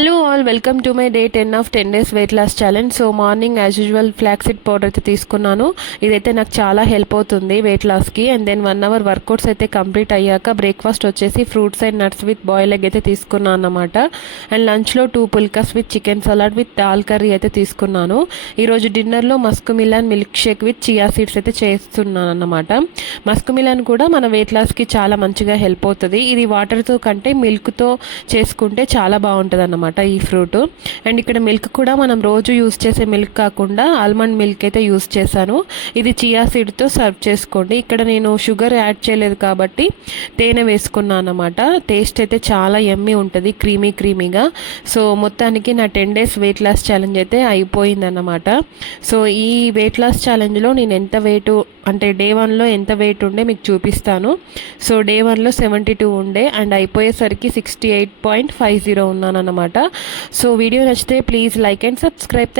Hello all, welcome to my day 10 of 10 days weight loss challenge. So morning as usual flaxseed powder అయితే తీసుకున్నాను. ఇదైతే నాకు చాలా help అవుతుంది వెయిట్ లాస్కి. అండ్ దెన్ 1 అవర్ వర్కౌట్స్ అయితే కంప్లీట్ అయ్యాక బ్రేక్ఫాస్ట్ వచ్చేసి fruits and nuts with boil egg అయితే తీసుకున్నాను అన్నమాట. అండ్ లంచ్లో 2 phulkas with chicken salad with dal curry అయితే తీసుకున్నాను. ఈరోజు డిన్నర్లో muskmelon milk shake with chia seeds అయితే చేస్తున్నాను అన్నమాట. మస్క్ మిలాన్ కూడా మన వెయిట్ లాస్కి చాలా మంచిగా హెల్ప్ అవుతుంది. ఇది వాటర్తో కంటే మిల్క్తో చేసుకుంటే చాలా బాగుంటుంది అన్నమాట ఈ ఫ్రూట్. అండ్ ఇక్కడ మిల్క్ కూడా మనం రోజు యూస్ చేసే మిల్క్ కాకుండా ఆల్మండ్ మిల్క్ అయితే యూస్ చేశాను. ఇది చియా సీడ్తో సర్వ్ చేసుకోండి. ఇక్కడ నేను షుగర్ యాడ్ చేయలేదు కాబట్టి తేనె వేసుకున్నాను అన్నమాట. టేస్ట్ అయితే చాలా యమ్మీ ఉంటుంది, క్రీమీగా. సో మొత్తానికి నా 10 డేస్ వెయిట్ లాస్ ఛాలెంజ్ అయితే అయిపోయిందన్నమాట. సో ఈ వెయిట్ లాస్ ఛాలెంజ్లో నేను ఎంత వెయిట్ అంటే డే 1లో ఎంత వెయిట్ ఉండే మీకు చూపిస్తాను. సో డే 1లో 72 ఉండే అండ్ అయిపోయేసరికి 68.50 ఉన్నాను అన్నమాట. సో వీడియో నచ్చితే ప్లీజ్ లైక్ అండ్ సబ్స్క్రైబ్.